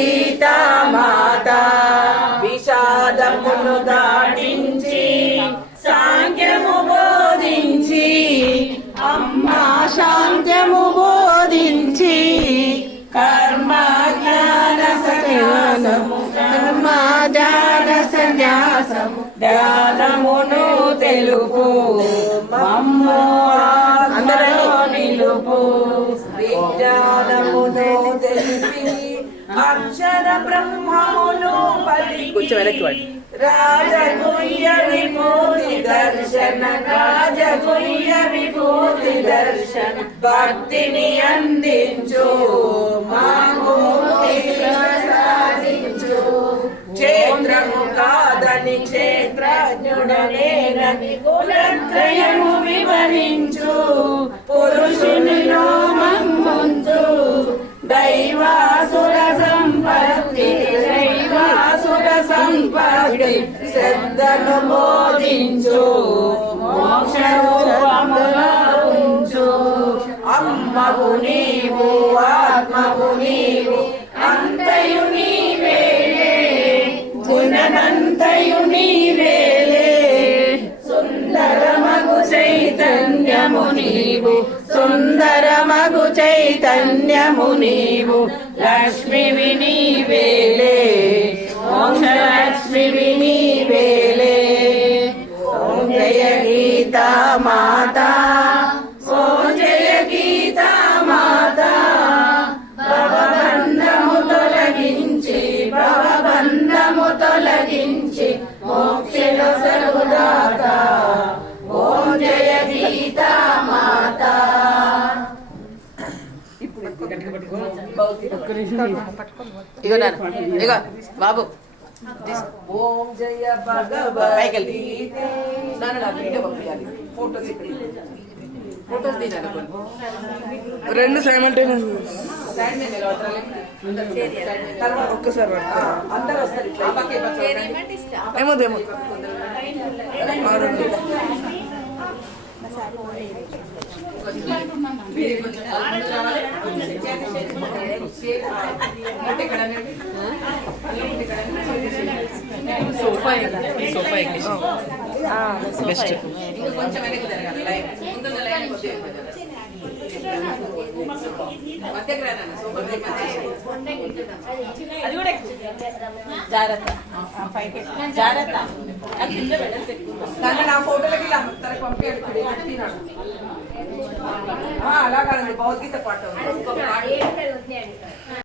గీతా మాత విషాదమును దాటించి సాంఖ్యము బోధించి అమ్మా శాంత్యము బోధించి కర్మ జ్ఞాన సన్యాసము కర్మ జ్ఞాన సన్యాసము ధ్యానమును తెలుపు మమ్ము అందరూ నిలుపు విజ్ఞానమును తెలిపి అక్షర బ్రహ్మమును పలికి రాజగుహ్య విభూతి దర్శన రాజగుహ్య విభూతి దర్శన భక్తిని అందించు మాకు సాధించు క్షేత్రము కాదని క్షేత్రజ్ఞుడనేనని కులత్రయము వివరించు పురుషునిలో మమ్ముంచు దైవాసుర సంపత్తి దైవాసుర సంపత్తి శ్రద్ధను బోధించు మోక్ష రూపముగా ఉంచు అమ్మవు నీవు ఆత్మవు నీవు అంతయు నీవేలే గుణనంతయు నీవేలే సుందరమగు చైతన్యము నీవు సుందరమగు చైతన్యము నీవు లక్ష్మివి నీవేలే మోక్షలక్ష్మివి నీవేలే ఓం జయ గీతా మాతా ఓం జయ గీతా మాతా భవబంధము తొలగించి భవబంధము తొలగించి మోక్షల సర్వదాత ఓం జయ గీతా మాతా ఇగో ఇగో బాబు ఓం జయ భగవతి ఫోటోస్ ఫోటోస్ రెండు సైమల్టేనియస్ ఒక్కసారి అందరూ వస్తారు ఏమోదేమో సోఫా బెస్ట్ కొంచెం వెనక్కి జరగాలి లైన్ ముందున్న లైన్ అది కూడా జాగ్రత్త జాగ్రత్త నా ఫోటోలకి తనకు పంపించాలి అలా కాదండి భగవద్గీత పాట